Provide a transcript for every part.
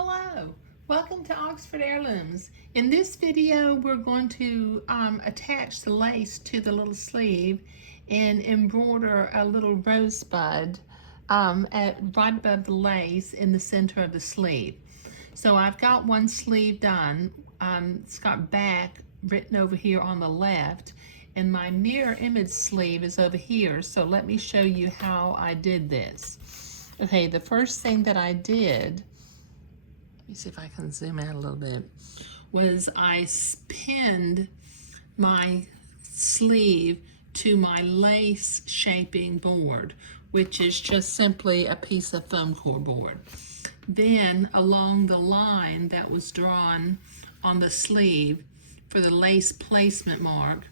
Hello, welcome to Oxford Heirlooms. In this video we're going to attach the lace to the little sleeve and embroider a little rosebud right above the lace in the center of the sleeve. So I've got one sleeve done. It's got back written over here on the left, and my mirror image sleeve is over here. So let me show you how I did this. Okay, the first thing that I did, let me see if I can zoom out a little bit, was I pinned my sleeve to my lace shaping board, which is just simply a piece of foam core board. Then along the line that was drawn on the sleeve for the lace placement mark,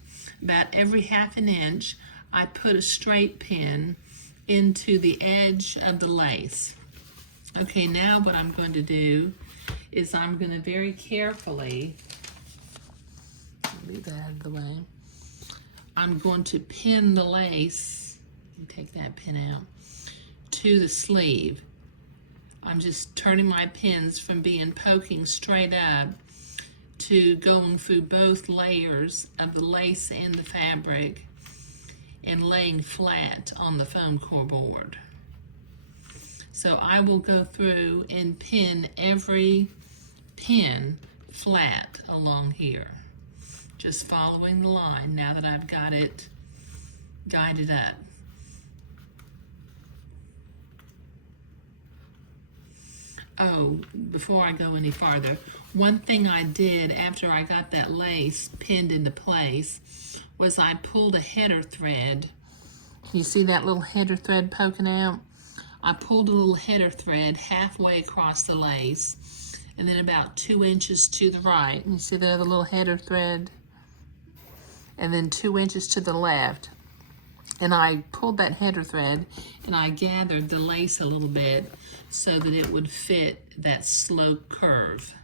about every half an inch, I put a straight pin into the edge of the lace. Okay, now what I'm going to do is I'm going to very carefully, leave that out of the way, I'm going to pin the lace, take that pin out, to the sleeve. I'm just turning my pins from being poking straight up to going through both layers of the lace and the fabric and laying flat on the foam core board. So I will go through and pin every pin flat along here, just following the line now that I've got it guided up. Oh, before I go any farther, one thing I did after I got that lace pinned into place was I pulled a header thread. Can you see that little header thread poking out? I pulled a little header thread halfway across the lace and then about 2 inches to the right. You see there the little header thread? And then 2 inches to the left. And I pulled that header thread and I gathered the lace a little bit so that it would fit that slope curve.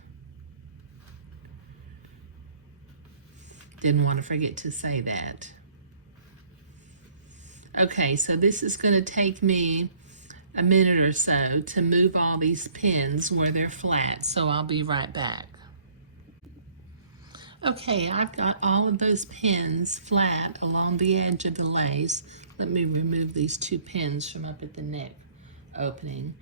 Didn't want to forget to say that. Okay, so this is going to take me a minute or so to move all these pins where they're flat, so I'll be right back. Okay, I've got all of those pins flat along the edge of the lace. Let me remove these 2 pins from up at the neck opening.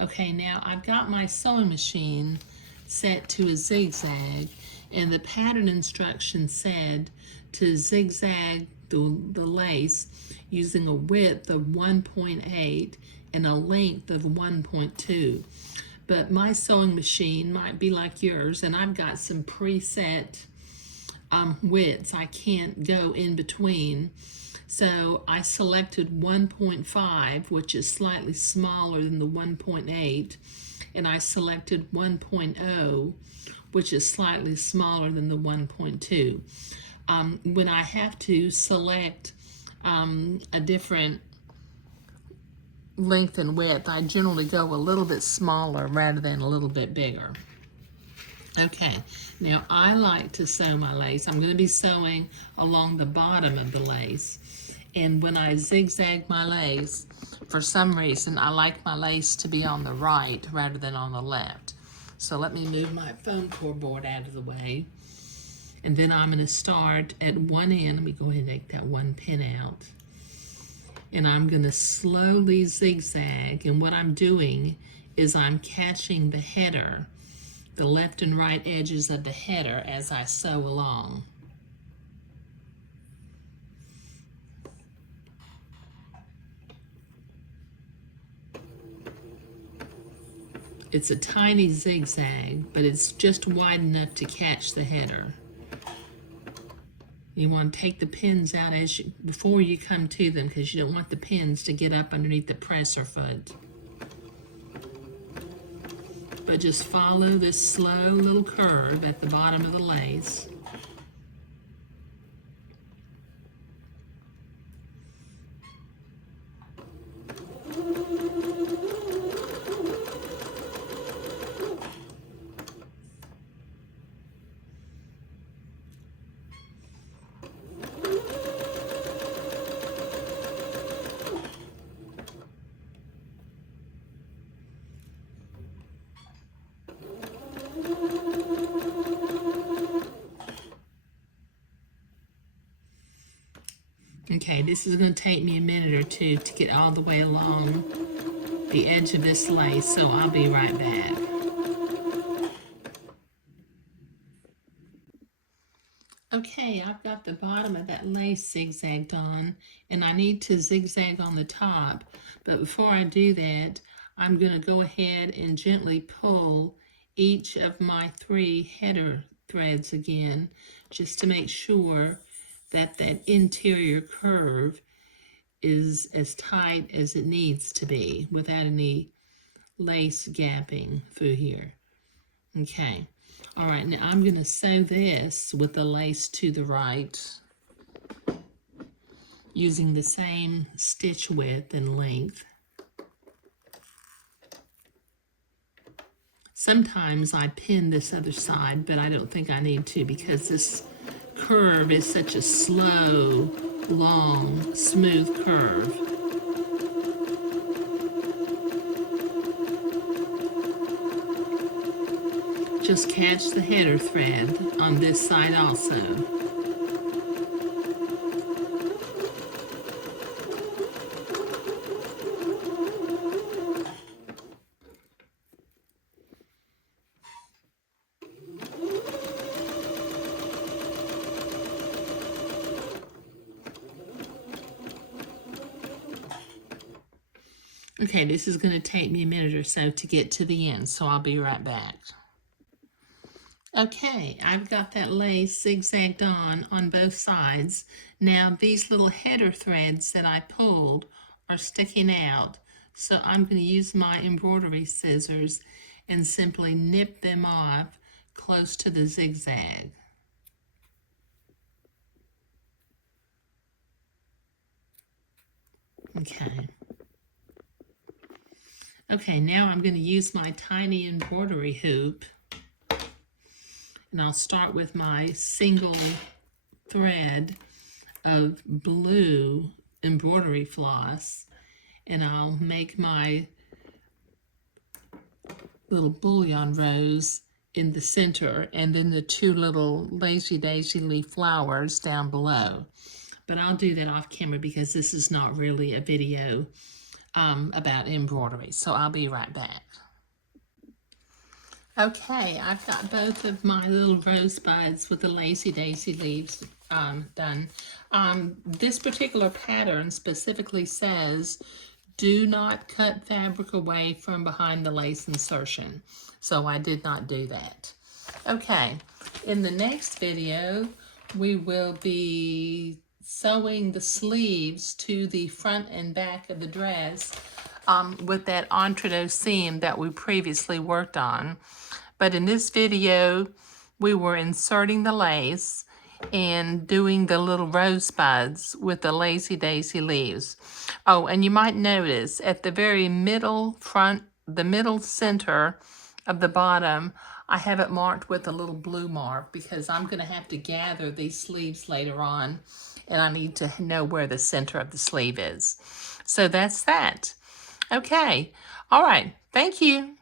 Okay, now I've got my sewing machine set to a zigzag, and the pattern instruction said to zigzag the lace using a width of 1.8 and a length of 1.2. But my sewing machine might be like yours, and I've got some preset widths I can't go in between. So I selected 1.5, which is slightly smaller than the 1.8, and I selected 1.0, which is slightly smaller than the 1.2. When I have to select a different length and width, I generally go a little bit smaller rather than a little bit bigger. Okay, now I like to sew my lace. I'm going to be sewing along the bottom of the lace. And when I zigzag my lace, for some reason, I like my lace to be on the right rather than on the left. So let me move my foam core board out of the way. And then I'm going to start at one end. Let me go ahead and take that one pin out. And I'm going to slowly zigzag. And what I'm doing is I'm catching the header, the left and right edges of the header as I sew along. It's a tiny zigzag, but it's just wide enough to catch the header. You want to take the pins out before you come to them, because you don't want the pins to get up underneath the presser foot. But just follow this slow little curve at the bottom of the lace. Okay, this is going to take me a minute or two to get all the way along the edge of this lace, so I'll be right back. Okay, I've got the bottom of that lace zigzagged on, and I need to zigzag on the top, but before I do that, I'm going to go ahead and gently pull each of my 3 header threads again, just to make sure that that interior curve is as tight as it needs to be without any lace gapping through here. Okay. All right, now I'm going to sew this with the lace to the right using the same stitch width and length. Sometimes I pin this other side, but I don't think I need to because this curve is such a slow, long, smooth curve. Just catch the header thread on this side also. Okay, this is going to take me a minute or so to get to the end, so I'll be right back. Okay, I've got that lace zigzagged on both sides. Now these little header threads that I pulled are sticking out, so I'm going to use my embroidery scissors and simply nip them off close to the zigzag. Okay. Okay, now I'm going to use my tiny embroidery hoop, and I'll start with my single thread of blue embroidery floss, and I'll make my little bullion rows in the center and then the 2 little lazy daisy leaf flowers down below. But I'll do that off camera because this is not really a video about embroidery, so I'll be right back. Okay, I've got both of my little rosebuds with the lazy daisy leaves done. This particular pattern specifically says, do not cut fabric away from behind the lace insertion. So I did not do that. Okay, in the next video, we will be sewing the sleeves to the front and back of the dress with that entre-deux seam that we previously worked on. But in this video, we were inserting the lace and doing the little rosebuds with the lazy daisy leaves. Oh, and you might notice at the very middle front, the middle center of the bottom, I have it marked with a little blue mark because I'm going to have to gather these sleeves later on, and I need to know where the center of the sleeve is. So that's that. Okay. All right. Thank you.